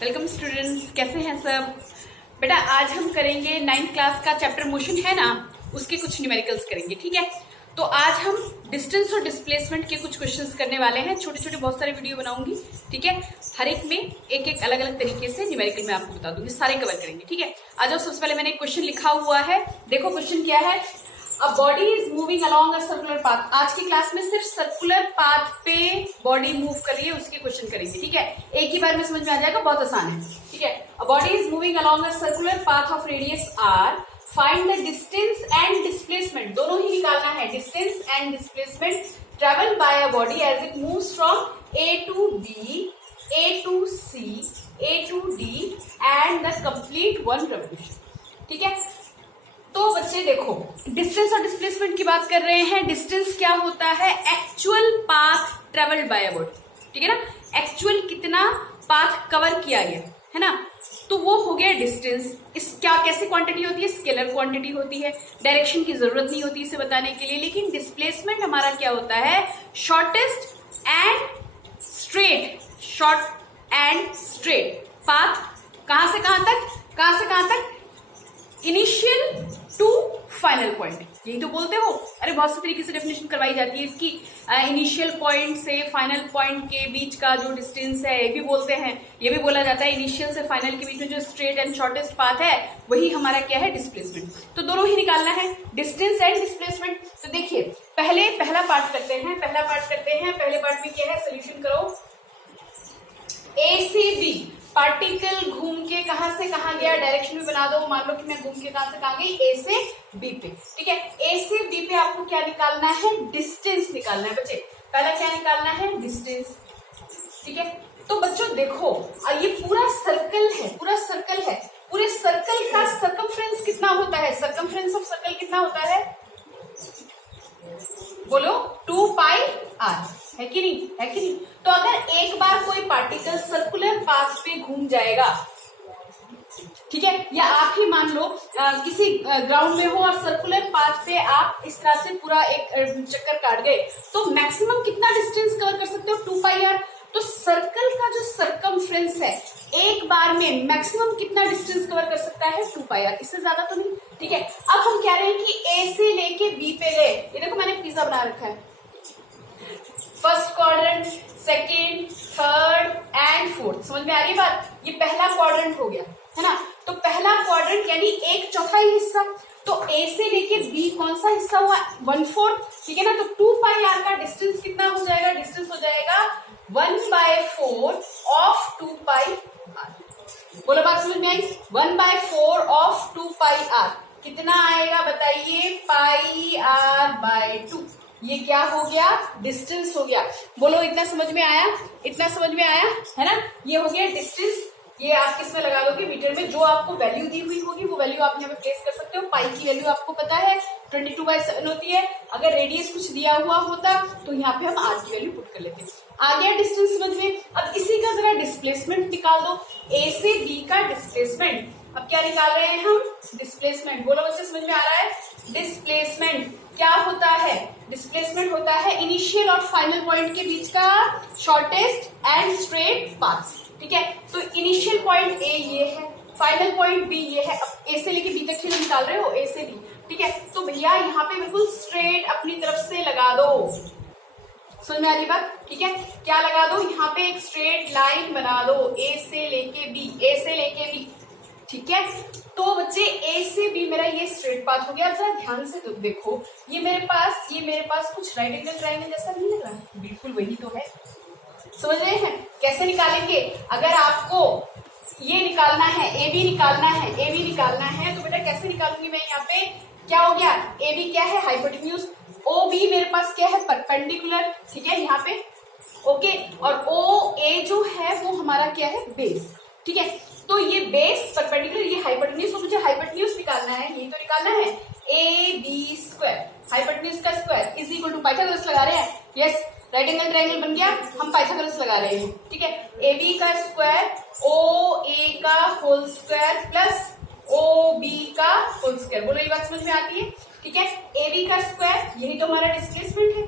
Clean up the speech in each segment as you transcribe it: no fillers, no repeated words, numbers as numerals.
Welcome students, कैसे हैं सब? बेटा आज हम करेंगे 9th क्लास का चैप्टर मोशन है ना, उसके कुछ न्यूमेरिकल्स करेंगे। ठीक है, तो आज हम डिस्टेंस और डिस्प्लेसमेंट के कुछ क्वेश्चंस करने वाले हैं। छोटे छोटे बहुत सारे वीडियो बनाऊंगी। ठीक है, हर एक में एक एक अलग अलग तरीके से न्यूमेरिकल मैं आपको बता दूंगी, सारे कवर करेंगे। ठीक है, आ जाओ। सबसे पहले मैंने एक क्वेश्चन लिखा हुआ है, देखो क्वेश्चन क्या है। A body is moving along a circular path. आज की क्लास में सिर्फ सर्कुलर पाथ पे बॉडी मूव कर रही है, उसके क्वेश्चन करेंगे। ठीक है, एक ही बार में समझ में आ जाएगा, बहुत आसान है। ठीक है, a body is moving along a circular path of radius R, find the distance and displacement. दोनों ही निकालना है, distance and displacement travel by a body as it moves from A to B, A to C, A to D and the complete one revolution. ठीक है, तो बच्चे देखो, distance और डिस्प्लेसमेंट की बात कर रहे हैं। डिस्टेंस क्या होता है? Actual path travelled by a body. ठीक है ना, एक्चुअल कितना पाथ कवर किया गया है ना, तो वो हो गया डिस्टेंस। इस क्या कैसे क्वांटिटी होती है? स्केलर क्वांटिटी होती है, डायरेक्शन की जरूरत नहीं होती इसे बताने के लिए। लेकिन डिस्प्लेसमेंट हमारा क्या होता है? Shortest and straight, short and straight path. कहां से कहां तक? कहां से कहां तक? इनिशियल टू फाइनल पॉइंट, यही तो बोलते हो। अरे बहुत सी तरीके से डेफिनेशन करवाई जाती है इसकी। इनिशियल पॉइंट से फाइनल पॉइंट के बीच का जो डिस्टेंस है, ये भी बोलते हैं। ये भी बोला जाता है इनिशियल से फाइनल के बीच में जो स्ट्रेट एंड शॉर्टेस्ट पाथ है, वही हमारा क्या है? डिस्प्लेसमेंट। तो दोनों ही निकालना है, डिस्टेंस एंड डिस्प्लेसमेंट। तो देखिए, पहला पार्ट करते हैं। पहले पार्ट में क्या है? सोल्यूशन करो। ए से बी पार्टिकल घूम के कहां से कहां गया, डायरेक्शन भी बना दो। मान लो कि मैं घूम के कहां से कहां गई? ए से बी पे। ठीक है, ए से बी पे आपको क्या निकालना है? डिस्टेंस निकालना है बच्चे। पहला क्या निकालना है? डिस्टेंस। ठीक है, तो बच्चों देखो, ये पूरा सर्कल है, पूरे सर्कल का सर्कमफ्रेंस कितना होता है? सर्कमफ्रेंस ऑफ सर्कल कितना होता है? बोलो, 2 पाई आर, है कि नहीं? है कि नहीं? तो अगर एक बार कोई पार्टिकल सर्कुलर पाथ पे घूम जाएगा, ठीक है, या आप ही मान लो किसी ग्राउंड में हो और सर्कुलर पाथ पे आप इस तरह से पूरा एक चक्कर काट गए, तो मैक्सिमम कितना डिस्टेंस कवर कर सकते हो? 2 पाई आर। तो सर्कल का जो सर्कमफ्रेंस है, एक बार में मैक्सिमम कितना डिस्टेंस कवर कर सकता है? 2 पाई आर, इससे ज्यादा तो नहीं। ठीक है, अब हम कह रहे हैं कि ए से लेके बी पे गए। ये देखो मैंने पिज्जा बना रखा है, first quadrant, second, third and fourth. समझ में आ रही बात? ये पहला क्वाड्रेंट हो गया है ना। तो पहला क्वाड्रेंट यानी 1/4 हिस्सा। तो ए से लेके बी कौन सा हिस्सा हुआ? 1/4। ठीक है ना, तो 2 पाई आर का डिस्टेंस कितना हो जाएगा? डिस्टेंस हो जाएगा 1/4 ऑफ 2 पाई आर। बोलो, बात समझ में आई? 1/4 ऑफ 2 पाई आर कितना आएगा बताइए? पाई आर बाय 2। ये क्या हो गया? डिस्टेंस हो गया। बोलो, इतना समझ में आया? इतना समझ में आया है ना? ये हो गया डिस्टेंस। ये आप किस में लगा दोगे? मीटर में। जो आपको वैल्यू दी हुई होगी वो वैल्यू आप यहाँ पे प्लेस कर सकते हो। पाई की वैल्यू आपको पता है 22/7 होती है। अगर रेडियस कुछ दिया हुआ होता तो यहाँ पे हम आर की वैल्यू पुट कर लेते। आ गया डिस्टेंस समझ में? अब इसी का जरा डिस्प्लेसमेंट निकाल दो। ए से बी का डिस्प्लेसमेंट। अब क्या निकाल रहे हैं हम? डिस्प्लेसमेंट। बोलो बच्चे, समझ में आ रहा है? डिस्प्लेसमेंट क्या होता है? डिस्प्लेसमेंट होता है इनिशियल और फाइनल पॉइंट के बीच का शॉर्टेस्ट एंड स्ट्रेट पाथ। ठीक है, तो इनिशियल पॉइंट ए ये है, फाइनल पॉइंट बी ये है। अब ए से लेके बी तक ही निकाल रहे हो, ए से बी। ठीक है, तो भैया यहाँ पे बिल्कुल स्ट्रेट अपनी तरफ से लगा दो। समझ में आ रही बात? ठीक है, क्या लगा दो? यहाँ पे एक स्ट्रेट लाइन बना दो, ए से लेके बी, ए से लेके बी। ठीक है, तो बच्चे ए से बी मेरा ये स्ट्रेट पाथ हो गया। जरा ध्यान से तो देखो, ये मेरे पास कुछ राइट एंगल ट्रायंगल जैसा नहीं लग रहा? बिल्कुल वही तो है। समझ रहे हैं? कैसे निकालेंगे? अगर आपको ये निकालना है, ए बी निकालना है, तो बेटा कैसे निकालूंगी मैं? यहाँ पे क्या हो गया? ए बी क्या है? हाइपोटेन्यूज। ओ बी मेरे पास क्या है? परपेंडिकुलर। ठीक है, यहाँ पे ओके। और ओ ए जो है वो हमारा क्या है? बेस। ठीक है, तो ये बेस परपेंडिकुलर, ये हाइपोटेन्यूज। तो मुझे हाइपोटेन्यूज निकालना है, यही तो निकालना है। ए बी स्क्वायर, हाइपोटेन्यूज का square is equal to Pythagoras लगा रहे हैं। यस, राइट एंगल ट्रायंगल बन गया, हम पाइथागोरस लगा रहे हैं। ठीक है, ए बी का स्क्वायर ओ ए का whole square plus O B का होल स्क्वायर। बोलो, ये बात समझ में आती है? ठीक है, ए बी का स्क्वायर, यही तो हमारा डिस्प्लेसमेंट है।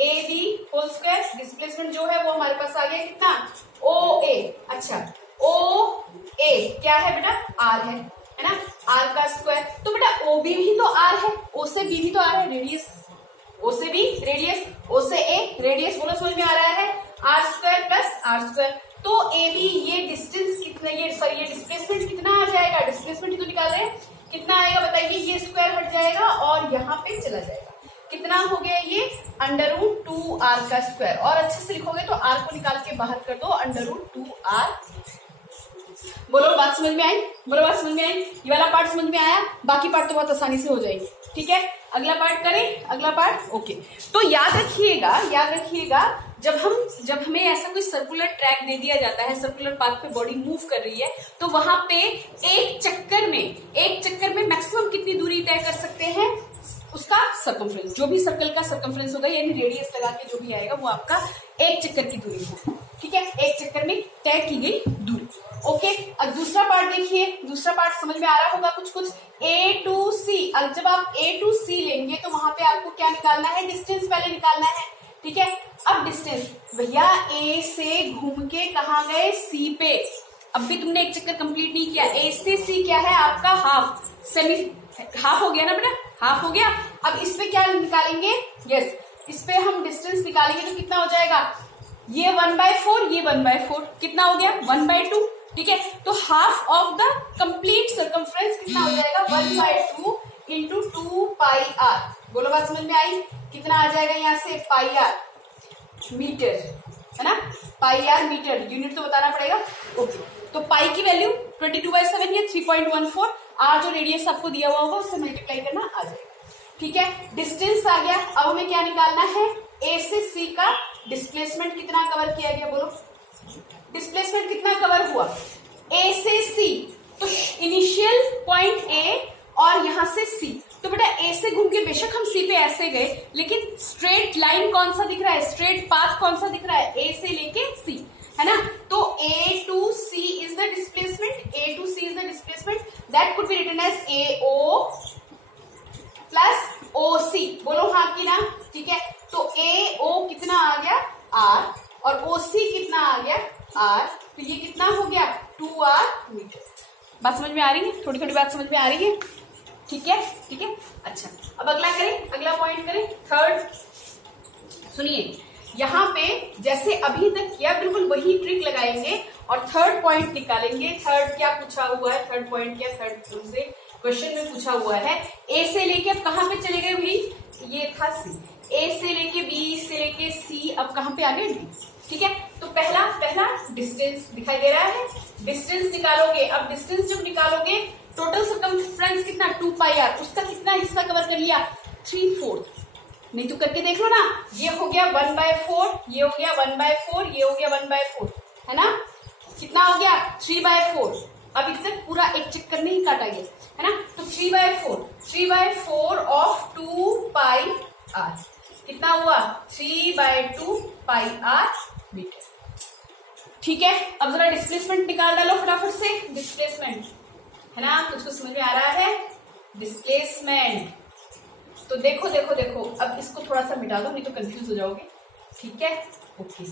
A B whole square, displacement जो है वो हमारे पास आ गया कितना? ओ ए। अच्छा, ओ ए क्या है बेटा, आर है ना, आर का स्क्वायर। तो बेटा ओ बी भी तो आर है, ओ से बी भी तो आर है, रेडियस, ओ से बी रेडियस, ओ से ए रेडियस, बोलो समझ में आ रहा है, R square plus R square. तो ए बी ये डिस्टेंस कितना, ये सॉरी ये डिस्प्लेसमेंट कितना आ जाएगा, डिस्प्लेसमेंट ही तो निकाल रहे हैं, कितना आएगा बताइए, ये स्क्वायर हट जाएगा और यहाँ पे चला जाएगा, कितना हो गया ये √2r का स्क्वायर। और अच्छे से लिखोगे तो r को निकाल के बाहर कर दो, √2r। बोलो बात समझ में आई, बोलो बात समझ में आई, ये वाला पार्ट समझ में आया, बाकी पार्ट तो बहुत आसानी से हो जाएंगे, ठीक है। अगला पार्ट करें, अगला पार्ट, ओके। तो याद रखिएगा जब हमें ऐसा कोई सर्कुलर ट्रैक दे दिया जाता है, सर्कुलर पाथ पे बॉडी मूव कर रही है, तो वहां पे एक चक्कर में मैक्सिमम कितनी दूरी तय कर सकते हैं, उसका सर्कमफ्रेंस, जो भी सर्कल का सर्कमफ्रेंस होगा यानी रेडियस लगा के जो भी आएगा वो आपका एक चक्कर की दूरी है, ठीक है, एक चक्कर में तय की गई दूरी, ओके। अब दूसरा पार्ट देखिए, दूसरा पार्ट समझ में आ रहा होगा कुछ, ए टू सी। अब जब आप ए टू सी लेंगे तो वहां पे आपको क्या निकालना है, डिस्टेंस पहले निकालना है, ठीक है। अब डिस्टेंस भैया ए से घूम के कहाँ गए, सी पे, अब भी तुमने एक चक्कर कंप्लीट नहीं किया, ए से सी क्या है आपका हाफ, हाफ हो गया ना बेटा, हाफ हो गया। अब इस पे क्या निकालेंगे, यस, इस पे हम डिस्टेंस निकालेंगे तो कितना हो जाएगा, ये 1/4, ये 1/4, कितना हो गया 1/2, ठीक है। तो half of the complete circumference कितना हो जाएगा 1/2 इंटू 2πr। बोलो बात समझ में आई, कितना आ जाएगा यहाँ से πr मीटर, है ना, πr मीटर, यूनिट तो बताना पड़ेगा, ओके। तो पाई की वैल्यू 22/7 ये 3.14, आर जो रेडियस आपको दिया हुआ होगा उससे मल्टीप्लाई करना आ जाएगा, ठीक है। डिस्टेंस आ गया, अब हमें क्या निकालना है, ए से सी का डिस्प्लेसमेंट कितना कवर किया गया, बोलो डिस्प्लेसमेंट कितना कवर हुआ, ए से सी, तो इनिशियल पॉइंट ए और यहां से सी, तो बेटा ए से घूम के बेशक हम सी पे ऐसे गए, लेकिन स्ट्रेट लाइन कौन सा दिख रहा है, स्ट्रेट पाथ कौन सा दिख रहा है, ए से लेके सी, है ना। तो A to C is the displacement, A to C is the displacement, that could be written as A O plus O C, बोलो हाँ की ना, ठीक है। तो ए ओ कितना आ गया आर और ओ सी कितना आ गया आर, तो ये कितना हो गया 2r मीटर। बात समझ में आ रही है, थोड़ी थोड़ी बात समझ में आ रही है, ठीक है, ठीक है। अच्छा अब अगला करें, अगला पॉइंट करें, थर्ड। सुनिए यहाँ पे जैसे अभी तक किया बिल्कुल वही ट्रिक लगाएंगे और थर्ड पॉइंट निकालेंगे। थर्ड क्या पूछा हुआ है, थर्ड पॉइंट क्या, थर्ड से क्वेश्चन में पूछा हुआ है, ए से लेके अब कहाँ पे चले गए भाई, ये था सी, ए से लेके बी से लेके सी, अब कहाँ पे आ गए डी, ठीक है। तो पहला डिस्टेंस दिखाई दे रहा है, डिस्टेंस निकालोगे। अब डिस्टेंस जब निकालोगे टोटल सर्कमफ्रेंस कितना 2πr, उसका कितना हिस्सा कवर कर लिया 3/4, नहीं तो करके देख लो ना, ये हो गया 1/4, ये हो गया 1/4, ये हो गया 1/4, है ना, कितना हो गया 3/4। अब इस तक पूरा एक चक्कर नहीं काटा गया, है ना, तो 3/4 ऑफ 2πr कितना हुआ 3/2πr मीटर, ठीक है। अब जरा डिस्प्लेसमेंट निकाल डालो फटाफट से, डिस्प्लेसमेंट, है ना, कुछ समझ में आ रहा है, डिस्प्लेसमेंट। तो देखो देखो देखो, अब इसको थोड़ा सा मिटा दो नहीं तो कंफ्यूज हो जाओगे, ठीक है, ओके।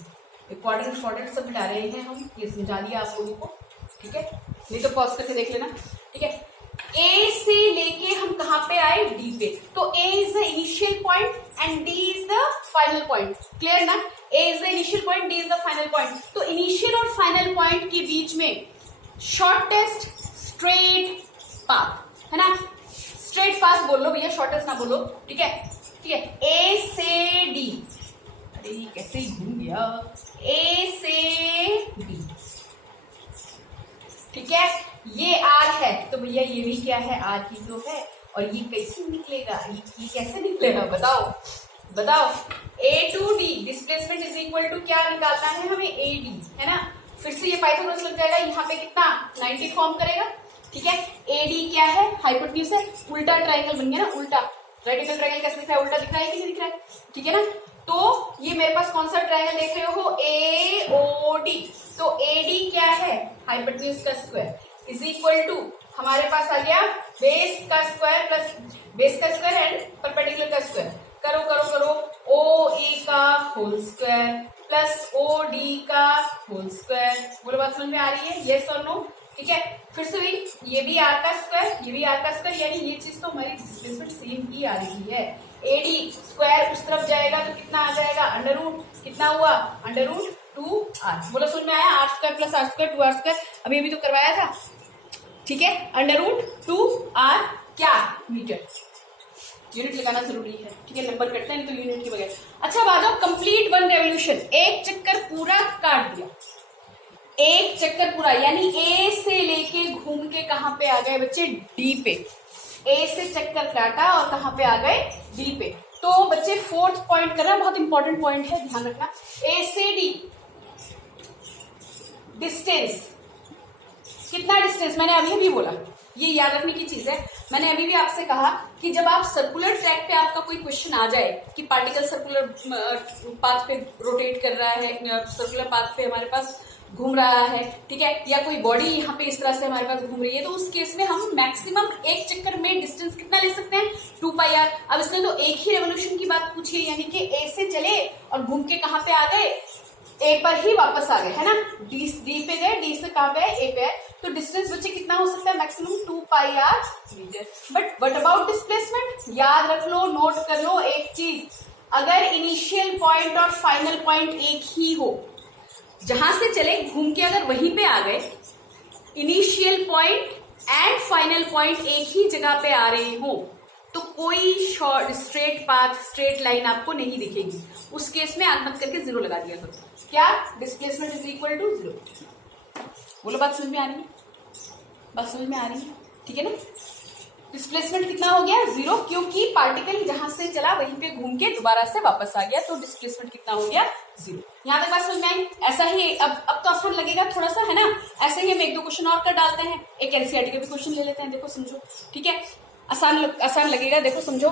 इंपॉर्टेंट सब मिटा रहे हैं हम, ये समझा दिया आप लोगों को, ठीक है, नहीं तो पॉज करके देख लेना, ठीक है। ए से लेके हम कहाँ पे आए डी पे, तो A is the initial point and D is the final point, clear ना, A is the initial point, D is the final point. तो इनिशियल और फाइनल पॉइंट के बीच में शॉर्टेस्ट स्ट्रेट पाथ, है ना, स्ट्रेट पाथ बोल लो भैया, शॉर्टेस्ट ना बोलो, ठीक है, ठीक है। ए से डी, अरे कैसे घूम गया, ए से डी, ठीक है, ये आर है, तो भैया ये भी क्या है आर ही तो है, और ये कैसे निकलेगा, ये कैसे निकलेगा बताओ बताओ, A to D displacement is equal to क्या निकालना है हमें ए डी, है ना, फिर से ये पाइथागोरस लग जाएगा, यहाँ पे कितना 90 फॉर्म करेगा, ठीक है। ए डी क्या है हाइपोटेन्यूज है, उल्टा ट्राइंगल बन गया ना, उल्टा राइट एंगल ट्राइंगल कैसे दिख रहा है, उल्टा दिख रहा है कि नहीं दिख रहा है, ठीक है ना। तो ये मेरे पास कौन सा ट्राइंगल देख रहे हो ए ओ डी, तो ए डी क्या है हाइपोटेन्यूज का स्क्वायर इज इक्वल टू हमारे पास आ गया बेस का स्क्वायर प्लस बेस का स्क्वायर एंड परपेंडिकुलर का स्क्वायर, करो करो करो, ओ ए का whole square plus O D का होल स्क्वायर। बोलो बात समझ में आ रही है, यस और नो, ठीक है, फिर से वही, ये भी आर का स्क्वायर, ये भी आर का स्क्वायर, यानी ये चीज तो हमारी डिस्प्लेसमेंट सेम ही आ रही है। एडी स्क्वायर उस तरफ जाएगा तो कितना आ जाएगा, अंडर रूट कितना हुआ, अंडर रूट 2r। बोलो समझ में आया, R square plus R square 2r square, अभी अभी तो करवाया था। ठीक है, अंडर रूट 2r क्या मीटर, यूनिट लगाना जरूरी है। ठीक है, नंबर कटते हैं नहीं तो यूनिट के बगैर। अच्छा अब आ जाओ, कंप्लीट वन रेवोल्यूशन, एक चक्कर पूरा काट दिया, एक चक्कर पूरा, यानी ए से लेके घूम के कहां पे आ गए बच्चे, डी पे। ए से चक्कर काटा और कहां पे आ गए, डी पे। तो बच्चे फोर्थ पॉइंट करना, बहुत इंपॉर्टेंट पॉइंट है, ध्यान रखना। ए से डी डिस्टेंस, कितना डिस्टेंस, मैंने अभी भी बोला, ये याद रखने की चीज है। मैंने अभी भी आपसे कहा कि जब आप सर्कुलर ट्रैक पे आपका कोई क्वेश्चन आ जाए कि पार्टिकल सर्कुलर पाथ पे रोटेट कर रहा है, सर्कुलर पाथ पे हमारे पास घूम रहा है, ठीक है, या कोई बॉडी यहाँ पे इस तरह से हमारे पास घूम रही है, तो उस केस में हम मैक्सिमम एक चक्कर में डिस्टेंस कितना ले सकते हैं, 2πr। अब इसने तो एक ही रेवोल्यूशन की बात पूछी है, यानी कि ए से चले और घूम के कहां पे आ गए, ए पर ही वापस आ गए, है ना, डी पे गए, डी से कहां पे, ए पे है, तो डिस्टेंस बच्चे कितना हो सकता है, maximum 2πr metre. But what about displacement, याद रख लो, नोट कर लो एक चीज, अगर इनिशियल पॉइंट और फाइनल पॉइंट एक ही हो, जहां से चले घूम के अगर वहीं पे आ गए, initial point and final point एक ही जगह पे आ रहे हो, तो कोई short straight path, straight line आपको नहीं दिखेगी। उस केस में आग मत करके 0 लगा दिया करो। क्या, डिस्प्लेसमेंट इज इक्वल टू 0। बोलो, बात समझ में आ रही है, बात समझ में आ रही है, ठीक है ना। डिस्प्लेसमेंट कितना हो गया, 0, क्योंकि पार्टिकल जहां से चला वहीं पे घूम के दोबारा से वापस आ गया, तो डिस्प्लेसमेंट कितना हो गया, 0। यहाँ तक बात समझ में आई। ऐसा ही अब तो आसान लगेगा थोड़ा सा, है ना। ऐसे ही हम एक दो क्वेश्चन और कर डालते हैं, एक एनसीईआरटी का भी क्वेश्चन ले लेते हैं, देखो समझो, ठीक है, आसान लगेगा, देखो समझो।